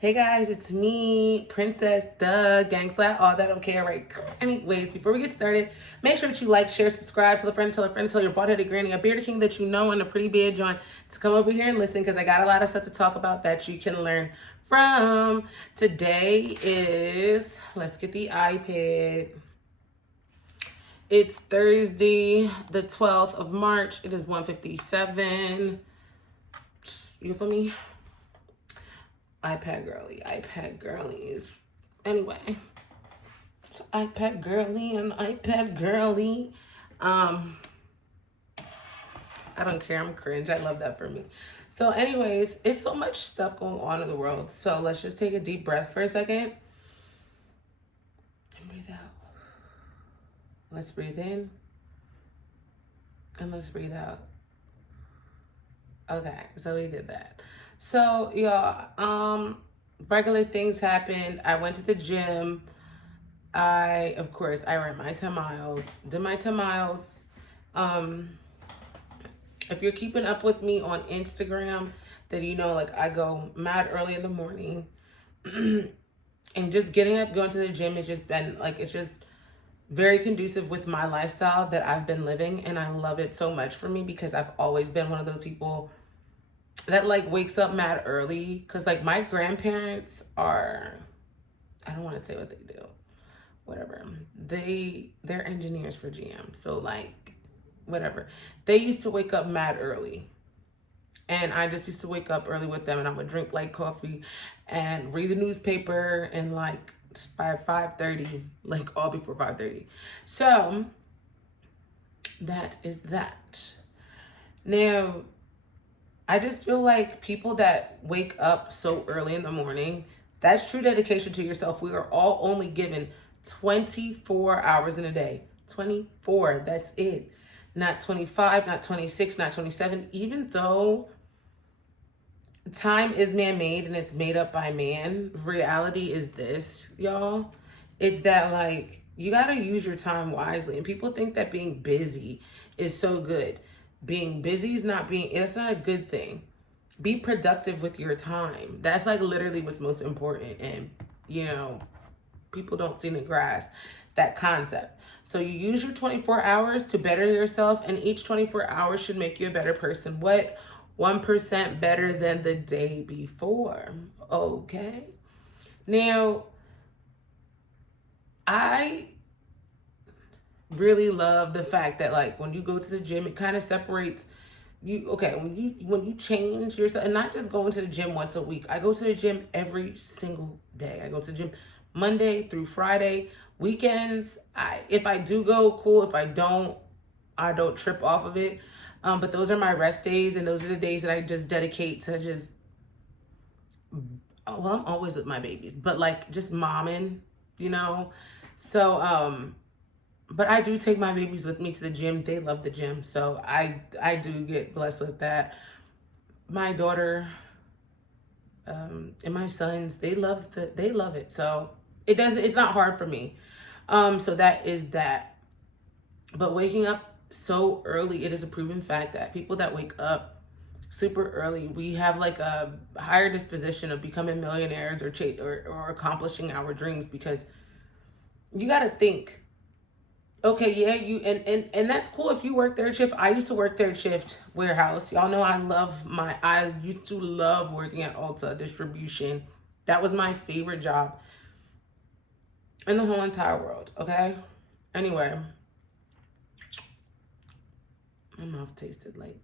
Hey guys, it's me, Princess, the gang slat, all that okay, all right. Anyways, before we get started, make sure that you like, share, subscribe, tell a friend, tell your bald-headed granny, a bearded king that you know, and a pretty beard John to come over here and listen because I got a lot of stuff to talk about that you can learn from. Today is, let's get the iPad. It's Thursday, the 12th of March. It is 1:57. You feel me? iPad girlies. Anyway, so iPad girly and iPad girly. I don't care. I'm cringe. I love that for me. So anyways, it's so much stuff going on in the world. So let's just take a deep breath for a second. And breathe out. Let's breathe in. And let's breathe out. Okay, so we did that. So y'all, regular things happened. I went to the gym. Of course, I ran my 10 miles, did my 10 miles. If you're keeping up with me on Instagram, then you know, like, I go mad early in the morning. And just getting up, going to the gym, it's just been, like, it's just very conducive with my lifestyle that I've been living. And I love it so much for me because I've always been one of those people that, like, wakes up mad early. Because, like, my grandparents are, I don't want to say what they do. Whatever. They're engineers for GM. So, like, whatever. They used to wake up mad early. And I just used to wake up early with them, and I would drink light coffee and read the newspaper and, like, by 5:30, like, all before 5:30. So that is that. Now, I just feel like people that wake up so early in the morning, that's true dedication to yourself. We are all only given 24 hours in a day. 24, that's it. Not 25, not 26, not 27. Even though time is man-made and it's made up by man, reality is this, y'all. It's that, like, you got to use your time wisely. And people think that being busy is so good. Being busy is not it's not a good thing. Be productive with your time. That's, like, literally what's most important. And, you know, people don't seem to grasp that concept. So you use your 24 hours to better yourself, and each 24 hours should make you a better person. What? 1% better than the day before. Okay. Now, I really love the fact that, like, when you go to the gym, it kind of separates you. Okay, when you change yourself, and not just going to the gym once a week. I go to the gym every single day. I go to the gym Monday through Friday. Weekends, if I do go, cool. If I don't trip off of it. But those are my rest days, and those are the days that I just dedicate to just, well, I'm always with my babies, but, like, just momming, you know? So, but I do take my babies with me to the gym. They love the gym. So I do get blessed with that. My daughter, and my sons, they love it. So it's not hard for me. So that is that. But waking up so early, it is a proven fact that people that wake up super early, we have, like, a higher disposition of becoming millionaires or accomplishing our dreams, because you got to think, okay, yeah, you and that's cool if you work third shift. I used to work third shift warehouse. Y'all know I used to love working at Ulta distribution. That was my favorite job in the whole entire world, okay? Anyway, my mouth tasted like,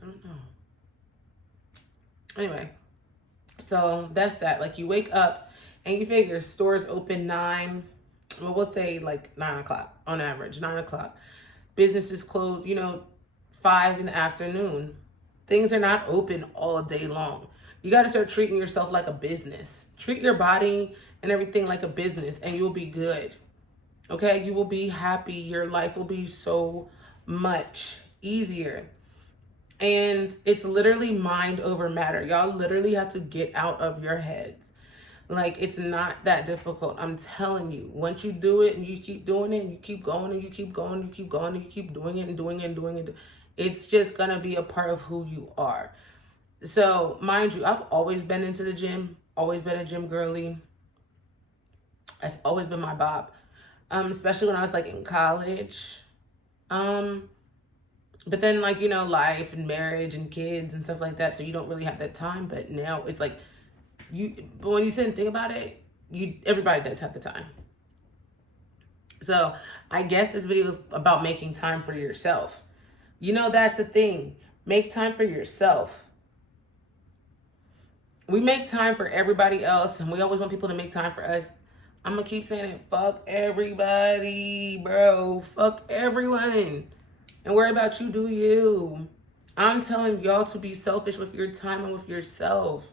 I don't know. Anyway, so that's that. Like, you wake up and you figure stores open 9, well, we'll say like 9 o'clock on average, 9 o'clock. Businesses close, 5 in the afternoon. Things are not open all day long. You got to start treating yourself like a business. Treat your body and everything like a business, and you'll be good. Okay? You will be happy. Your life will be so much easier. And it's literally mind over matter. Y'all literally have to get out of your heads. Like, it's not that difficult. I'm telling you, once you do it and you keep doing it and you keep going and you keep going and you keep going and you keep doing it and doing it and doing it, It's just going to be a part of who you are. So, mind you, I've always been into the gym, always been a gym girly. That's always been my bop. Especially when I was like in college. But then, like, you know, life and marriage and kids and stuff like that, so you don't really have that time. But now it's like but when you sit and think about it, everybody does have the time. So I guess this video is about making time for yourself. You know, that's the thing. Make time for yourself. We make time for everybody else, and we always want people to make time for us. I'm gonna keep saying it. Fuck everybody, bro. Fuck everyone. And worry about you, do you. I'm telling y'all to be selfish with your time and with yourself.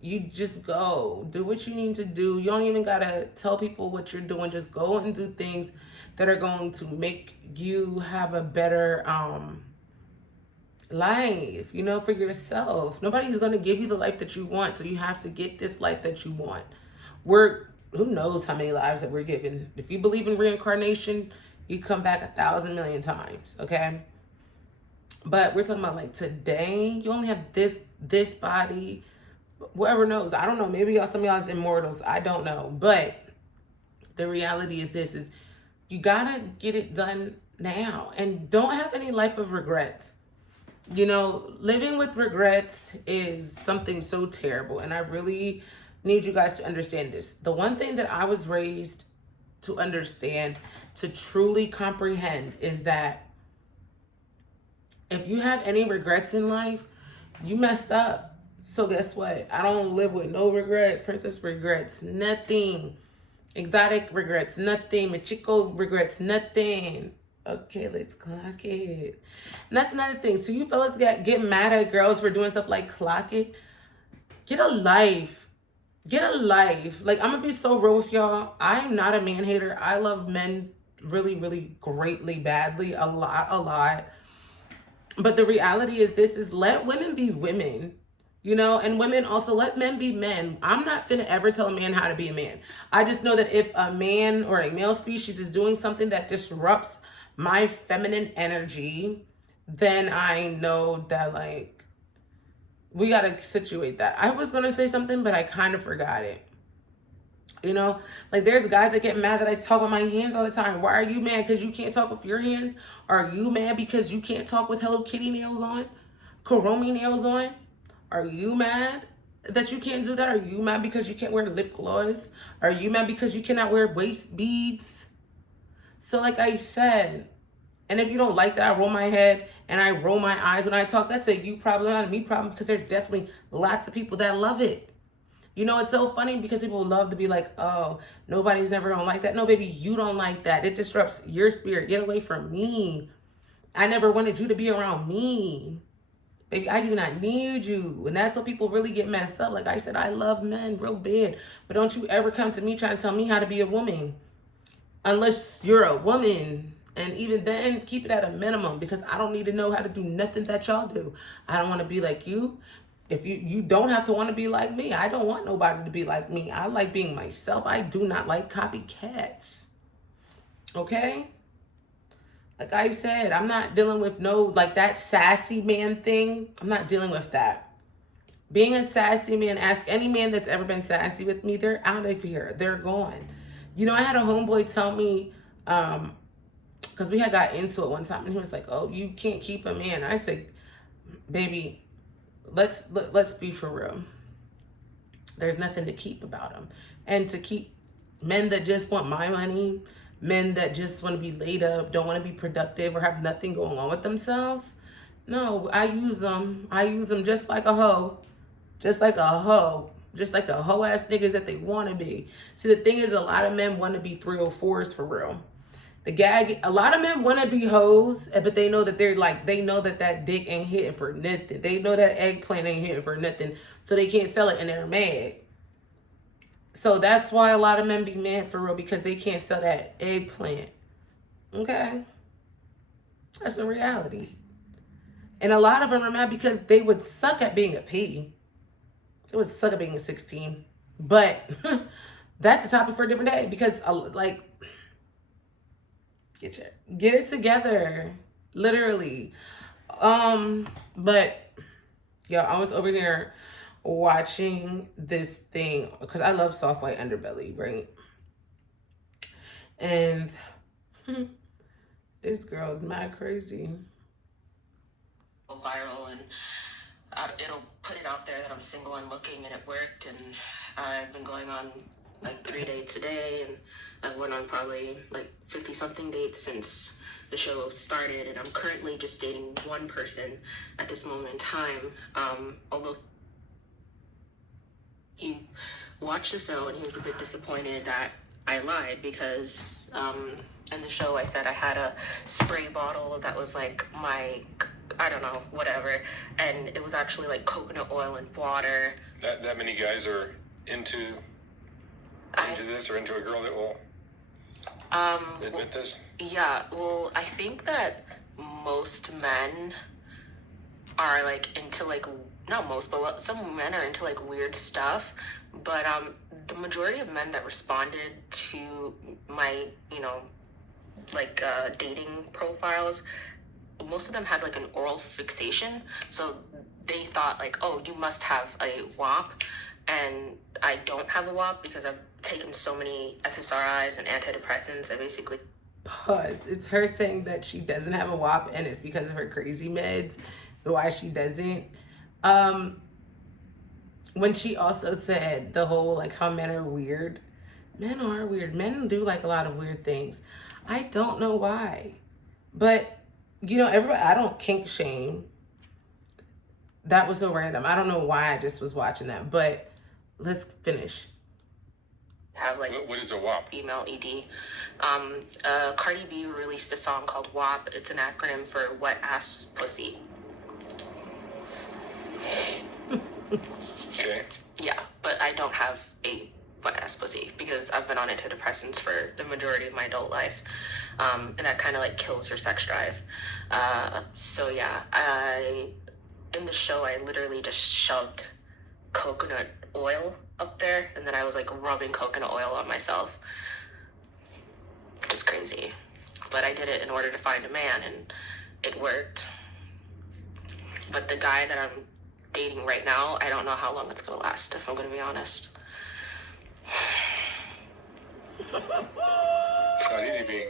You just go. Do what you need to do. You don't even gotta tell people what you're doing. Just go and do things that are going to make you have a better life, you know, for yourself. Nobody's going to give you the life that you want, so you have to get this life that you want. Who knows how many lives that we're given. If you believe in reincarnation, you come back 1,000 million times, okay? But we're talking about like today, you only have this body. Whoever knows, I don't know, maybe some of y'all's immortals, I don't know. But the reality is this, is you gotta get it done now, and don't have any life of regrets. You know, living with regrets is something so terrible, and I really need you guys to understand this. The one thing that I was raised to understand, to truly comprehend, is that if you have any regrets in life, you messed up. So guess what? I don't live with no regrets. Princess regrets nothing. Exotic regrets nothing. Machiko regrets nothing. Okay, let's clock it. And that's another thing. So you fellas get mad at girls for doing stuff like clock it. Get a life. Get a life. Like, I'm gonna be so real with y'all. I'm not a man hater. I love men really, really greatly, badly, a lot. But the reality is this, is let women be women. You know, and women also, let men be men. I'm not finna ever tell a man how to be a man. I just know that if a man or a male species is doing something that disrupts my feminine energy, then I know that, like, we gotta situate that. I was gonna say something, but I kind of forgot it. You know, like, there's guys that get mad that I talk with my hands all the time. Why are you mad? Because you can't talk with your hands? Are you mad because you can't talk with Hello Kitty nails on? Kuromi nails on? Are you mad that you can't do that? Are you mad because you can't wear lip gloss? Are you mad because you cannot wear waist beads? So like I said, and if you don't like that I roll my head and I roll my eyes when I talk, that's a you problem, not a me problem, because there's definitely lots of people that love it. You know, it's so funny because people love to be like, oh, nobody's never gonna like that. No, baby, you don't like that. It disrupts your spirit. Get away from me. I never wanted you to be around me. Baby, I do not need you. And that's what people really get messed up. Like I said, I love men real bad. But don't you ever come to me trying to tell me how to be a woman. Unless you're a woman. And even then, keep it at a minimum, because I don't need to know how to do nothing that y'all do. I don't want to be like you. If you don't have to want to be like me. I don't want nobody to be like me. I like being myself. I do not like copycats. Okay? Like I said, I'm not dealing with no, like, that sassy man thing. I'm not dealing with that. Being a sassy man, ask any man that's ever been sassy with me, they're out of here. They're gone. You know, I had a homeboy tell me, because we had got into it one time, and he was like, oh, you can't keep a man. I said, baby, let's be for real. There's nothing to keep about him. And to keep men that just want my money, men that just want to be laid up, don't want to be productive or have nothing going on with themselves. No, I use them. I use them just like a hoe. Just like a hoe. Just like the hoe ass niggas that they want to be. See, the thing is, a lot of men want to be 304s for real. A lot of men want to be hoes, but they know that they know that that dick ain't hitting for nothing. They know that eggplant ain't hitting for nothing. So they can't sell it, and they're mad. So that's why a lot of men be mad for real, because they can't sell that eggplant. Okay? That's the reality. And a lot of them are mad because they would suck at being a P. They would suck at being a 16. But that's a topic for a different day, because, like, get it together. Literally. But yeah, I was over here watching this thing because I love soft white underbelly, right? And this girl is mad crazy. Viral, and it'll put it out there that I'm single and looking, and it worked. And I've been going on like 3 dates a day, and I've went on probably like 50 something dates since the show started, and I'm currently just dating one person at this moment in time. Although he watched the show and he was a bit disappointed that I lied, because in the show I said I had a spray bottle that was like my, I don't know, whatever, and it was actually like coconut oil and water. That many guys are into this, or into a girl that will admit this? Yeah, well, I think that most men are like into like, not most, but some men are into like weird stuff. But the majority of men that responded to my, like dating profiles, most of them had like an oral fixation. So they thought like, oh, you must have a WAP. And I don't have a WAP because I've taken so many SSRIs and antidepressants. I basically... Pause. It's her saying that she doesn't have a WAP and it's because of her crazy meds, why she doesn't. When she also said the whole like how men are weird. Men are weird. Men do like a lot of weird things. I don't know why. But everybody, I don't kink shame. That was so random. I don't know why I just was watching that, but let's finish. Have like, what is a WAP? Female ED. Cardi B released a song called WAP. It's an acronym for wet ass pussy. Okay. Yeah, but I don't have a wet ass pussy because I've been on antidepressants for the majority of my adult life. And that kind of like kills your sex drive. So yeah, in the show, I literally just shoved coconut oil up there, and then I was like rubbing coconut oil on myself. It's crazy. But I did it in order to find a man, and it worked. But the guy that I'm dating right now, I don't know how long it's gonna last, if I'm gonna be honest. It's not easy being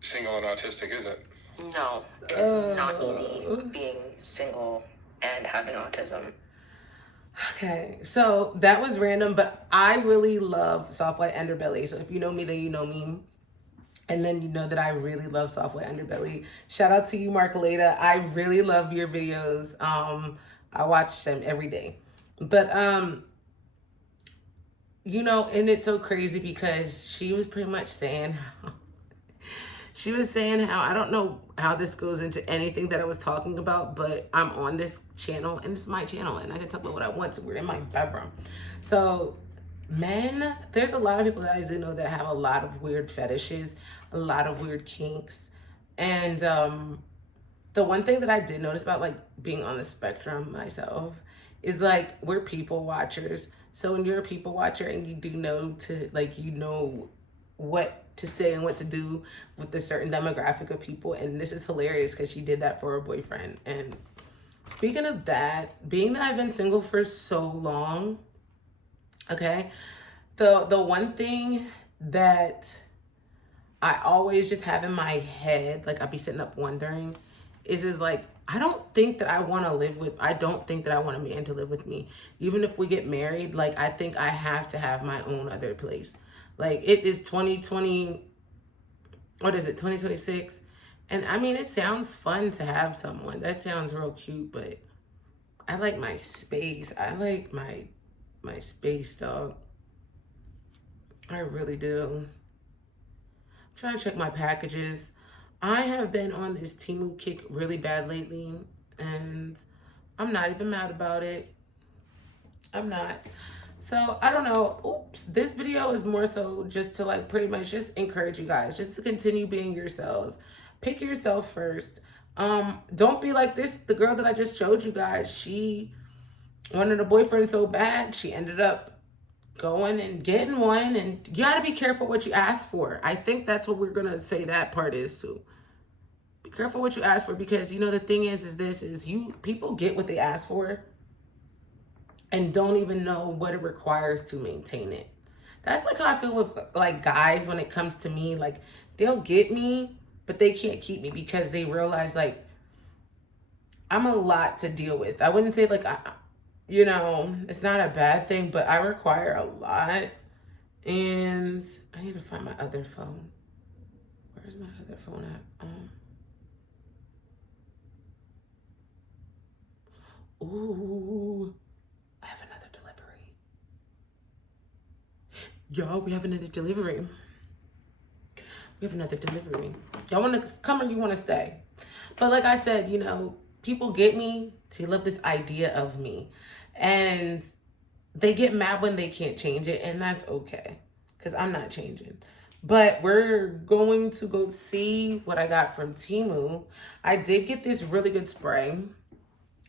single and autistic, is it? No, it's not easy being single and having autism. Okay, so that was random, but I really love soft white underbelly. So if you know me, then you know me. And then you know that I really love soft white underbelly. Shout out to you, Marcoleta. I really love your videos. I watch them every day. But, and it's so crazy because she was pretty much saying how, I don't know how this goes into anything that I was talking about, but I'm on this channel and it's my channel and I can talk about what I want to. We're in my bedroom. So men, there's a lot of people that I do know that have a lot of weird fetishes, a lot of weird kinks. And the one thing that I did notice about like being on the spectrum myself is like we're people watchers. So when you're a people watcher and you do know to like, what to say and what to do with a certain demographic of people. And this is hilarious because she did that for her boyfriend. And speaking of that, being that I've been single for so long, okay, the one thing that I always just have in my head, like I'd be sitting up wondering, is like, I don't think that I want to live with, I don't think that I want a man to live with me. Even if we get married, like I think I have to have my own other place. Like it is 2020, what is it, 2026? And I mean, it sounds fun to have someone. That sounds real cute, but I like my space. I like my space, dog. I really do. I'm trying to check my packages. I have been on this Temu kick really bad lately, and I'm not even mad about it. I'm not. So, I don't know. Oops. This video is more so just to like pretty much just encourage you guys just to continue being yourselves. Pick yourself first. Don't be like this. The girl that I just showed you guys, she wanted a boyfriend so bad, she ended up going and getting one. And you got to be careful what you ask for. I think that's what we're going to say that part is too. Be careful what you ask for, because you know the thing is people get what they ask for and don't even know what it requires to maintain it. That's like how I feel with like guys when it comes to me. Like they'll get me, but they can't keep me because they realize like I'm a lot to deal with. I wouldn't say like it's not a bad thing, but I require a lot. And I need to find my other phone. Where's my other phone at? Ooh, I have another delivery. Y'all, we have another delivery. We have another delivery. Y'all want to come or you want to stay? But like I said, people get me. They love this idea of me. And they get mad when they can't change it. And that's okay, because I'm not changing. But we're going to go see what I got from Temu. I did get this really good spray.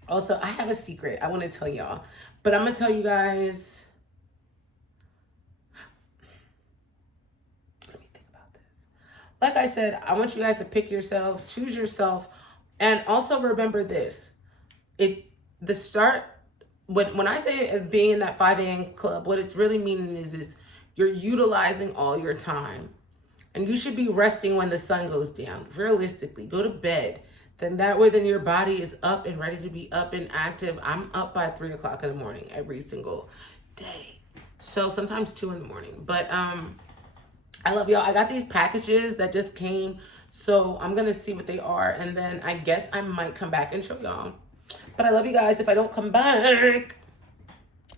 Also, I have a secret I want to tell y'all. But I'm going to tell you guys. Let me think about this. Like I said, I want you guys to pick yourselves, choose yourself. And also remember this. When I say being in that 5 a.m. club, what it's really meaning is you're utilizing all your time. And you should be resting when the sun goes down. Realistically, go to bed. Then your body is up and ready to be up and active. I'm up by 3 o'clock in the morning every single day. So sometimes 2 in the morning. But I love y'all. I got these packages that just came. So I'm going to see what they are. And then I guess I might come back and show y'all. But I love you guys. If I don't come back,